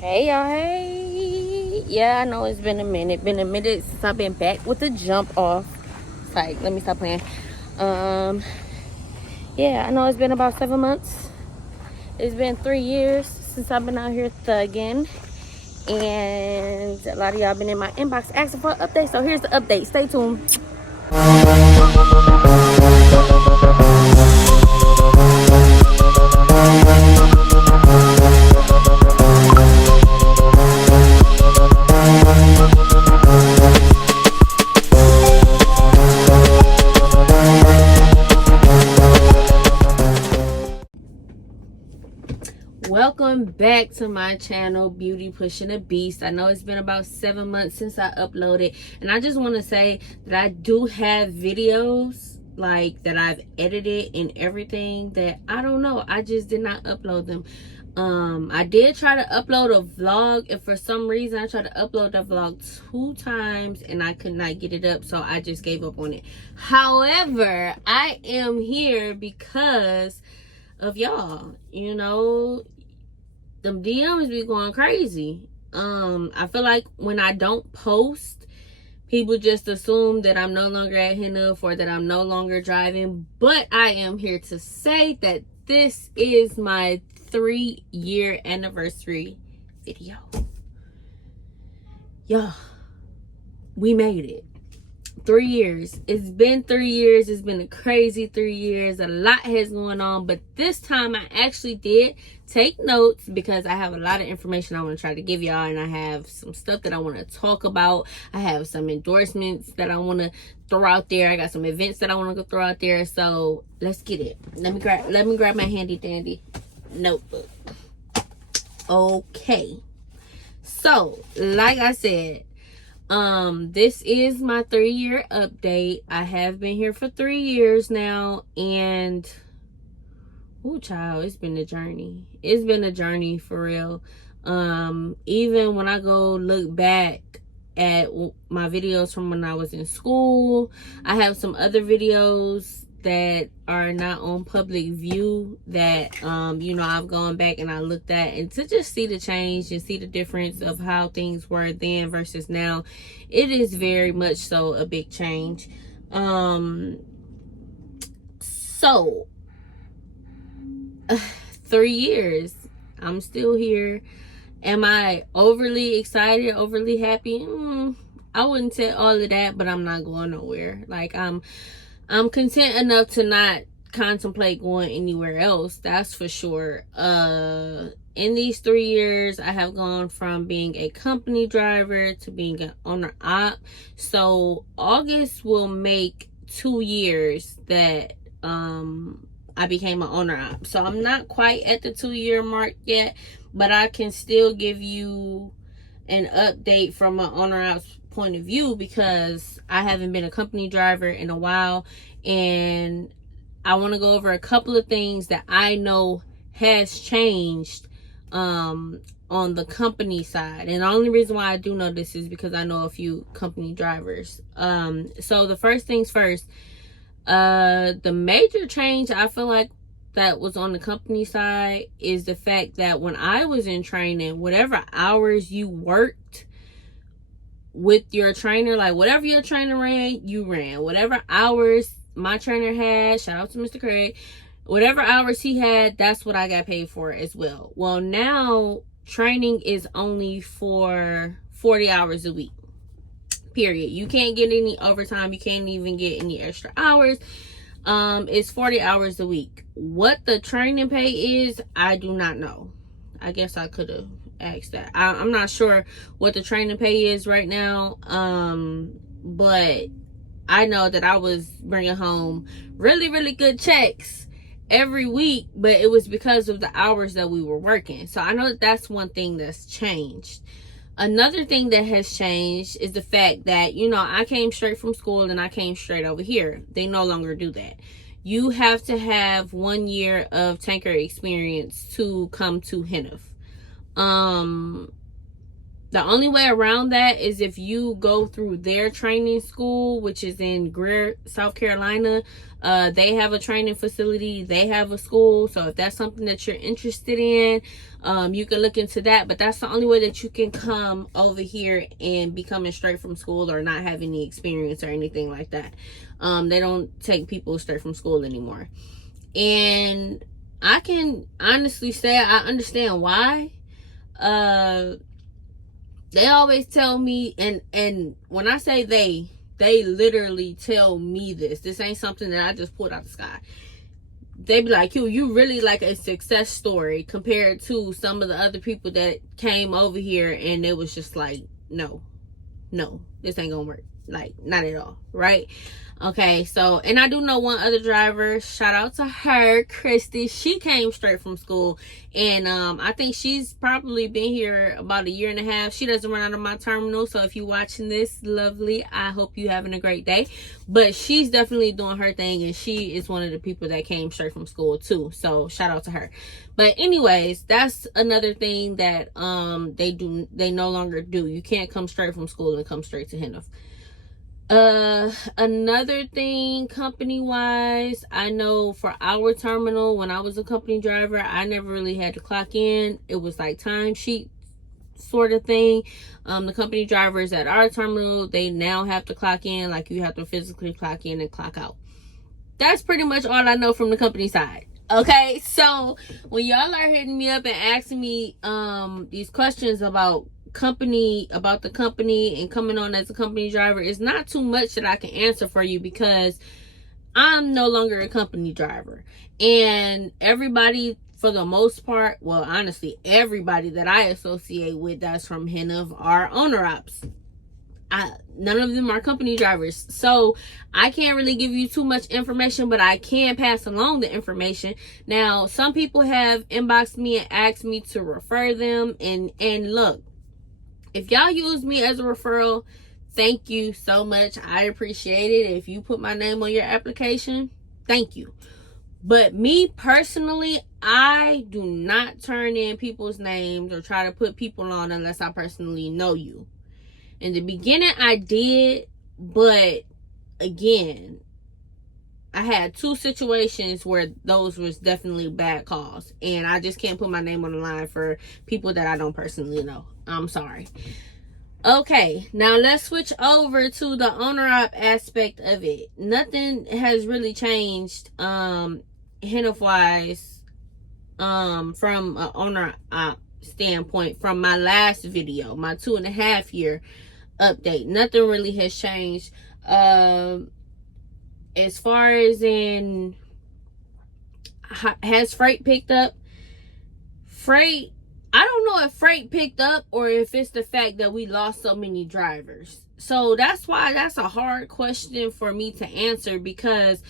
Hey y'all, hey. Yeah, I know it's been a minute. Been a minute since I've been back with the jump off. It's like, let me stop playing. Um, yeah, I know it's been about 7 months. It's been 3 years since I've been out here thugging. And a lot of y'all been in my inbox asking for an update. So here's the update. Stay tuned. Welcome back to my channel, Beauty Pushing a Beast. I know it's been about 7 months since I uploaded, and I just want to say that I do have videos like that I've edited and everything that I don't know, I just did not upload them. I did try to upload a vlog, and for some reason I tried to upload that vlog 2 times and I could not get it up, so I just gave up on it. However, I am here because of y'all. You know, them DMs be going crazy. I feel like when I don't post, people just assume that I'm no longer at Heniff or that I'm no longer driving. But I am here to say that this is my 3-year anniversary video. Y'all, we made it. 3 years. It's been 3 years. It's been a crazy 3 years. A lot has going on, but this time I actually did take notes because I have a lot of information I want to try to give y'all, and I have some stuff that I want to talk about. I have some endorsements that I want to throw out there. I got some events that I want to go throw out there. So let's get it. Let me grab my handy dandy notebook. Okay. So, like I said, this is my 3-year update. I have been here for 3 years now, and oh child, it's been a journey. It's been a journey for real. Even when I go look back at my videos from when I was in school, I have some other videos that are not on public view that you know, I've gone back and I looked at, and to just see the change and see the difference of how things were then versus now, it is very much so a big change. So 3 years, I'm still here. Am I overly excited, overly happy? I wouldn't say all of that, but I'm not going nowhere. Like, I'm content enough to not contemplate going anywhere else, that's for sure. In these 3 years, I have gone from being a company driver to being an owner op. So August will make 2 years that I became an owner op. So I'm not quite at the 2-year mark yet, but I can still give you an update from an owner op's point of view because I haven't been a company driver in a while, and I want to go over a couple of things that I know has changed on the company side. And the only reason why I do know this is because I know a few company drivers. So the first things first, the major change I feel like that was on the company side is the fact that when I was in training, whatever hours you worked with your trainer, like whatever your trainer ran, you ran. Whatever hours my trainer had, shout out to Mr. Craig, whatever hours he had, that's what I got paid for as well. Well, now training is only for 40 hours a week, period. You can't get any overtime. You can't even get any extra hours. It's 40 hours a week. What the training pay is, I do not know. I guess I could have asked that. I'm not sure what the training pay is right now. But I know that I was bringing home really, really good checks every week, but it was because of the hours that we were working. So I know that that's one thing that's changed. Another thing that has changed is the fact that, you know, I came straight from school and I came straight over here. They no longer do that. You have to have 1 year of tanker experience to come to Heniff. The only way around that is if you go through their training school, which is in Greer, South Carolina. They have a training facility. They have a school. So if that's something that you're interested in, you can look into that. But that's the only way that you can come over here and be coming straight from school or not have any experience or anything like that. They don't take people straight from school anymore. And I can honestly say I understand why. They always tell me, and when I say they literally tell me this. This ain't something that I just pulled out the sky. They be like, you really like a success story compared to some of the other people that came over here and it was just like, no, this ain't gonna work. Like, not at all, right? Okay, so, and I do know one other driver. Shout out to her, Christy. She came straight from school, and I think she's probably been here about 1.5 years. She doesn't run out of my terminal, so if you're watching this, lovely, I hope you're having a great day. But she's definitely doing her thing, and she is one of the people that came straight from school too, so shout out to her. But anyways, that's another thing that they no longer do. You can't come straight from school and come straight to Heniff. Another thing, company wise, I know for our terminal, when I was a company driver, I never really had to clock in. It was like timesheet sort of thing. The company drivers at our terminal, they now have to clock in. Like, you have to physically clock in and clock out. That's pretty much all I know from the company side. Okay, so when y'all are hitting me up and asking me these questions about the company and coming on as a company driver, it's not too much that I can answer for you because I'm no longer a company driver. And everybody, for the most part, well, honestly, everybody that I associate with that's from Heniff are owner ops. None of them are company drivers, so I can't really give you too much information, but I can pass along the information. Now, some people have inboxed me and asked me to refer them, and look, if y'all use me as a referral, thank you so much. I appreciate it. If you put my name on your application, thank you. But me personally, I do not turn in people's names or try to put people on unless I personally know you. In the beginning, I did, but again, I had 2 situations where those was definitely bad calls, and I just can't put my name on the line for people that I don't personally know. I'm sorry. Okay, now let's switch over to the owner op aspect of it. Nothing has really changed Heniff wise from an owner op standpoint from my last video, my 2.5 year update. Nothing really has changed. As far as in, has freight picked up? Freight, I don't know if freight picked up or if it's the fact that we lost so many drivers. So that's why that's a hard question for me to answer, because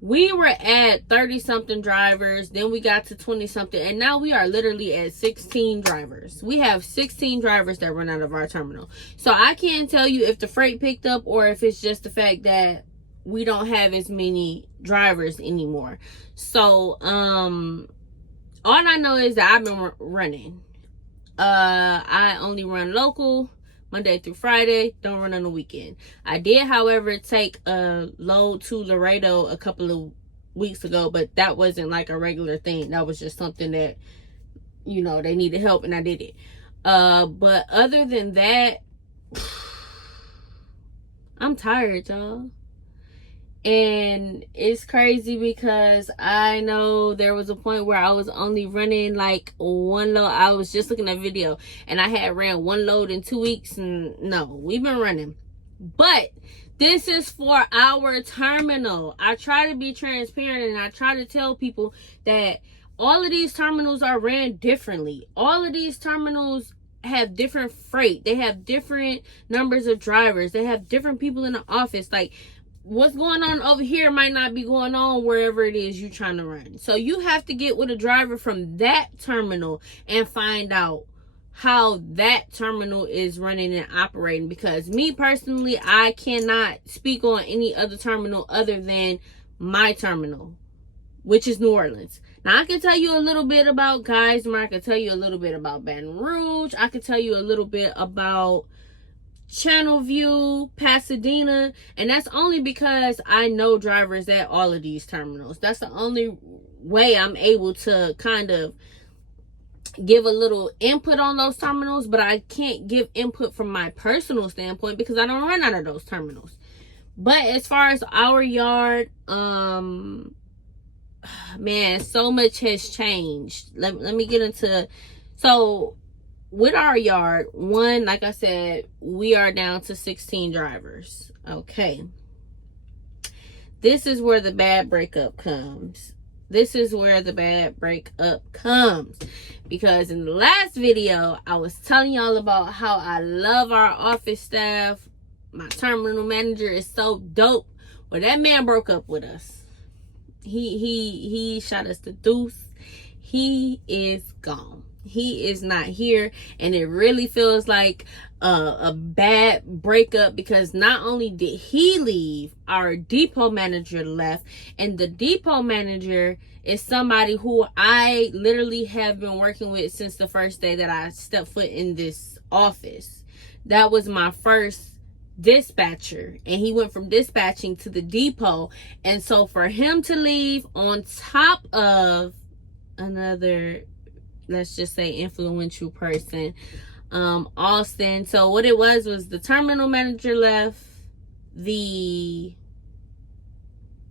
we were at 30-something drivers, then we got to 20-something, and now we are literally at 16 drivers. We have 16 drivers that run out of our terminal. So I can't tell you if the freight picked up or if it's just the fact that we don't have as many drivers anymore. So all I know is that I've been running. I only run local Monday through Friday, don't run on the weekend. I did, however, take a load to Laredo a couple of weeks ago, but that wasn't like a regular thing. That was just something that, you know, they needed help, and I did it. But other than that, I'm tired, y'all. And it's crazy because I know there was a point where I was only running like 1 load. I was just looking at a video and I had ran 1 load in 2 weeks, and no, we've been running. But this is for our terminal. I try to be transparent, and I try to tell people that all of these terminals are ran differently. All of these terminals have different freight. They have different numbers of drivers. They have different people in the office. Like, what's going on over here might not be going on wherever it is you're trying to run. So you have to get with a driver from that terminal and find out how that terminal is running and operating. Because me personally, I cannot speak on any other terminal other than my terminal, which is New Orleans. Now, I can tell you a little bit about Geismar. I can tell you a little bit about Baton Rouge. I can tell you a little bit about Channelview, Pasadena, and that's only because I know drivers at all of these terminals. That's the only way I'm able to kind of give a little input on those terminals, but I can't give input from my personal standpoint because I don't run out of those terminals. But as far as our yard, man, so much has changed. Let me get into, so with our yard, one, like I said, we are down to 16 drivers. Okay. This is where the bad breakup comes. This is where the bad breakup comes. Because in the last video, I was telling y'all about how I love our office staff. My terminal manager is so dope. Well, that man broke up with us. He shot us the deuce. He is gone. He is not here, and it really feels like a bad breakup because not only did he leave, our depot manager left, and the depot manager is somebody who I literally have been working with since the first day that I stepped foot in this office. That was my first dispatcher, and he went from dispatching to the depot. And so for him to leave on top of another, let's just say, influential person, Austin. So what it was the terminal manager left, the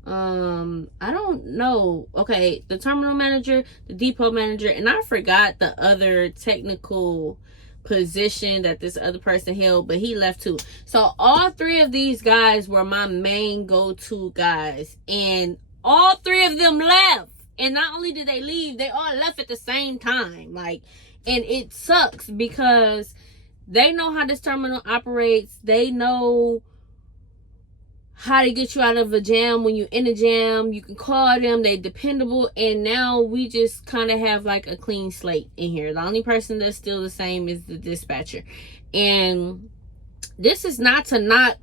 I don't know, okay, the terminal manager, the depot manager, and I forgot the other technical position that this other person held, but he left too. So all three of these guys were my main go-to guys, and all three of them left. And not only did they leave, they all left at the same time. Like, and it sucks because they know how this terminal operates. They know how to get you out of a jam when you're in a jam. You can call them. They're dependable. And now we just kind of have like a clean slate in here. The only person that's still the same is the dispatcher. And this is not to knock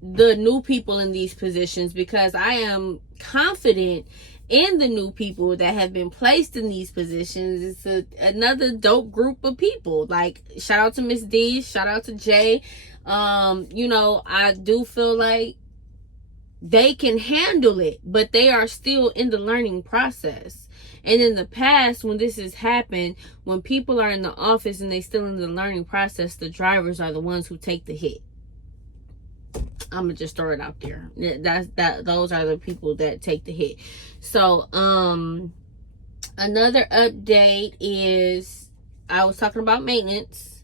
the new people in these positions, because I am confident in the new people that have been placed in these positions. It's another dope group of people. Like, shout out to Miss D, shout out to Jay. You know, I do feel like they can handle it, but they are still in the learning process. And in the past, when this has happened, when people are in the office and they still in the learning process, the drivers are the ones who take the hit. I'm gonna just throw it out there. Those are the people that take the hit. So another update is, I was talking about maintenance.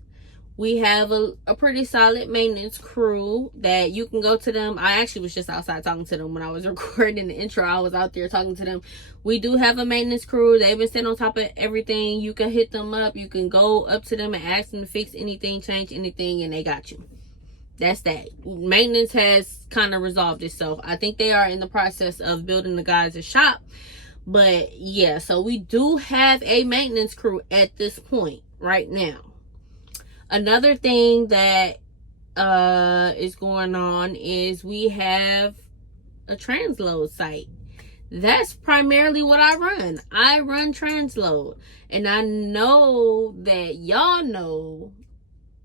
We have a pretty solid maintenance crew that you can go to them. I actually was just outside talking to them when I was recording the intro. I was out there talking to them. We do have a maintenance crew. They've been sitting on top of everything. You can hit them up. You can go up to them and ask them to fix anything, change anything, and they got you. That's that. Maintenance has kind of resolved itself. I think they are in the process of building the guys a shop. But yeah, so we do have a maintenance crew at this point right now. Another thing that is going on is we have a transload site. That's primarily what I run. I run transload. And I know that y'all know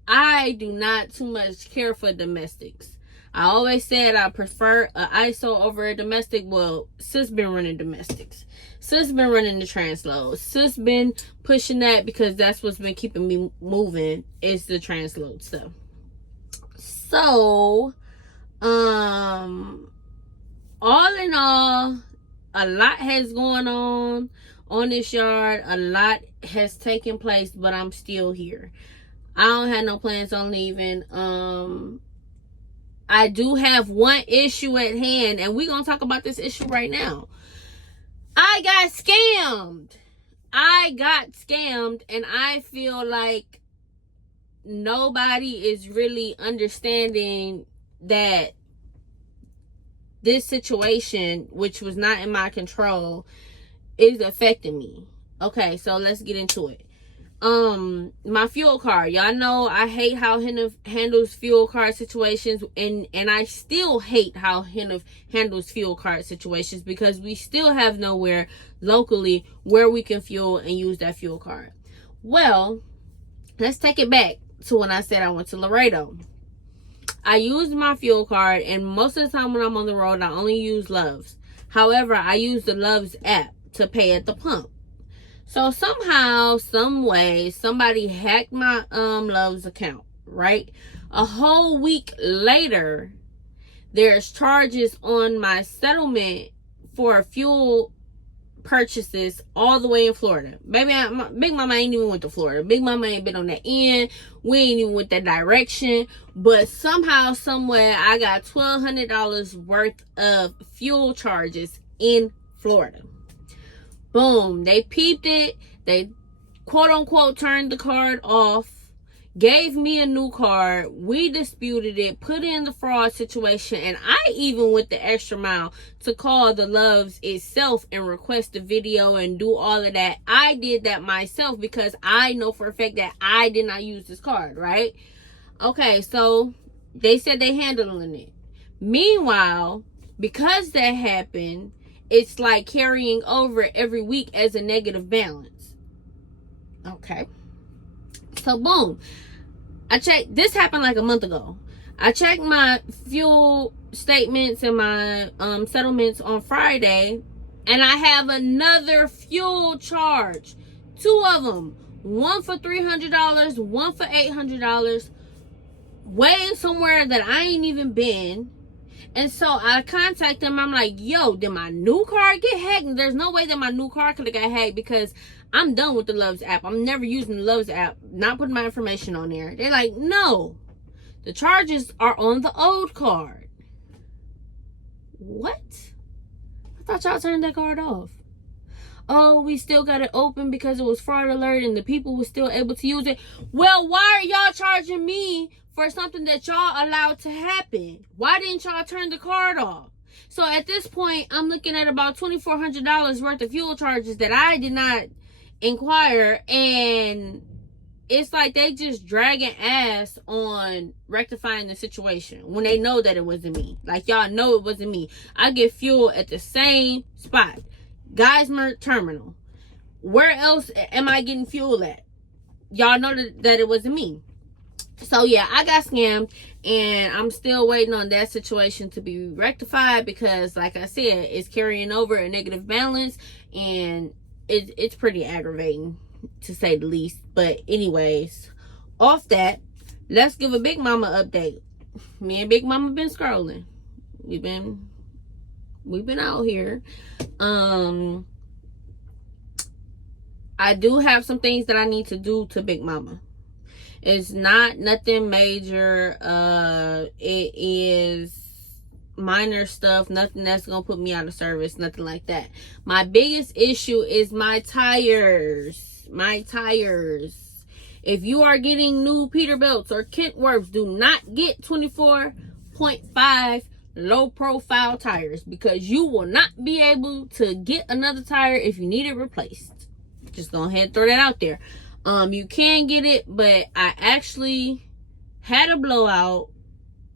I do not too much care for domestics. I always said I prefer an ISO over a domestic. Well, sis been running domestics. Sis been running the transload. Sis been pushing that because that's what's been keeping me moving, is the transload stuff. So, all in all, a lot has gone on this yard. A lot has taken place, but I'm still here. I don't have no plans on leaving. I do have one issue at hand, and we're gonna talk about this issue right now. I got scammed, and I feel like nobody is really understanding that this situation, which was not in my control, is affecting me. Okay, so let's get into it. my fuel card. Y'all know I hate how Heniff handles fuel card situations, and I still hate how Heniff handles fuel card situations, because we still have nowhere locally where we can fuel and use that fuel card. Well, let's take it back to when I said I went to Laredo. I used my fuel card, and most of the time when I'm on the road, I only use Love's. However, I use the Love's app to pay at the pump. So somehow, some way, somebody hacked my Love's account, right? A whole week later, there's charges on my settlement for fuel purchases all the way in Florida. Baby, Big Mama ain't even went to Florida. Big Mama ain't been on that end. We ain't even went that direction. But somehow, somewhere, I got $1,200 worth of fuel charges in Florida. Boom. They peeped it. They quote unquote turned the card off. Gave me a new card. We disputed it. Put in the fraud situation. And I even went the extra mile to call the Love's itself and request the video and do all of that. I did that myself because I know for a fact that I did not use this card, right? Okay, so they said they handling it. Meanwhile, because that happened, it's like carrying over every week as a negative balance. Okay. So boom. I checked. This happened like a month ago. I checked my fuel statements and my settlements on Friday, and I have another fuel charge. 2 of them. One for $300, one for $800. Way somewhere that I ain't even been. And so I contact them. I'm like, yo, did my new card get hacked? And there's no way that my new card could have got hacked, because I'm done with the Love's app. I'm never using the Love's app. Not putting my information on there. They're like, no. The charges are on the old card. What? I thought y'all turned that card off. Oh, we still got it open because it was fraud alert and the people were still able to use it. Well, why are y'all charging me for something that y'all allowed to happen? Why didn't y'all turn the card off? So at this point, I'm looking at about $2,400 worth of fuel charges that I did not inquire, and it's like they just dragging ass on rectifying the situation when they know that it wasn't me. Like, y'all know it wasn't me. I get fuel at the same spot, Geismar Terminal. Where else am I getting fuel at? Y'all know that it wasn't me. So yeah, I got scammed, and I'm still waiting on that situation to be rectified, because like I said, it's carrying over a negative balance, and it's pretty aggravating, to say the least. But anyways, off that, let's give a Big Mama update. Me and Big Mama been scrolling. We've been out here. I do have some things that I need to do to Big Mama. It's not nothing major. It is minor stuff, nothing that's gonna put me out of service, nothing like that. My biggest issue is my tires. If you are getting new Peterbilts or Kentworths, do not get 24.5 low profile tires, because you will not be able to get another tire if you need it replaced. Just go ahead and throw that out there. You can get it, but I actually had a blowout.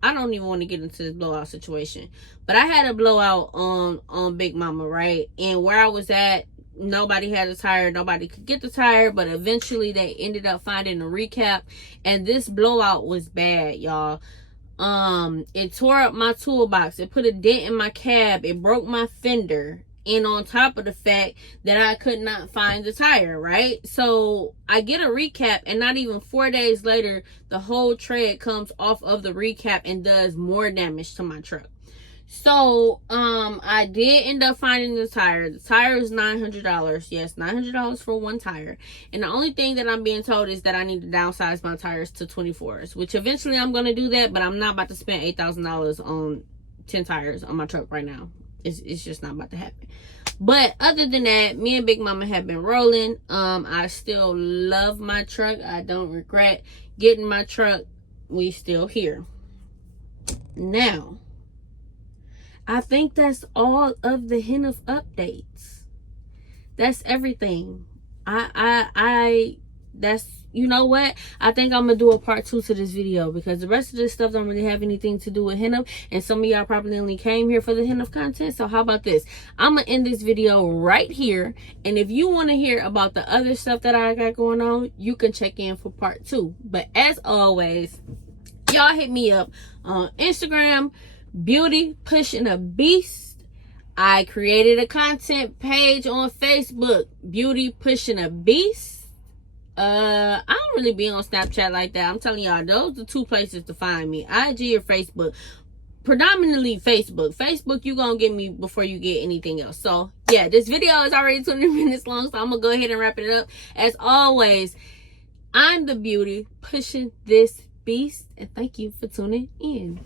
I don't even want to get into this blowout situation, but I had a blowout on Big Mama, right? And where I was at, nobody had a tire. Nobody could get the tire, but eventually they ended up finding a recap, and this blowout was bad, y'all. It tore up my toolbox. It put a dent in my cab. It broke my fender. And on top of the fact that I could not find the tire, right? So I get a recap, and not even 4 days later, the whole tread comes off of the recap and does more damage to my truck. So I did end up finding the tire. The tire is $900. Yes, $900 for one tire. And the only thing that I'm being told is that I need to downsize my tires to 24s, which eventually I'm going to do that, but I'm not about to spend $8,000 on 10 tires on my truck right now. It's just not about to happen. But other than that, me and Big Mama have been rolling. I still love my truck. I don't regret getting my truck. We still here. Now, I think that's all of the Heniff updates. That's everything. I you know what, I think I'm gonna do a part 2 to this video, because the rest of this stuff don't really have anything to do with Heniff, and some of y'all probably only came here for the Heniff content. So how about this, I'm gonna end this video right here, and if you want to hear about the other stuff that I got going on, you can check in for part 2. But as always, y'all hit me up on Instagram, Beauty Pushing a Beast. I created a content page on Facebook, Beauty Pushing a Beast. I don't really be on Snapchat like that. I'm telling y'all, those are the 2 places to find me, IG or Facebook. Predominantly Facebook. Facebook, you gonna get me before you get anything else. So yeah, this video is already 20 minutes long, so I'm gonna go ahead and wrap it up. As always, I'm the Beauty Pushing this Beast, and thank you for tuning in.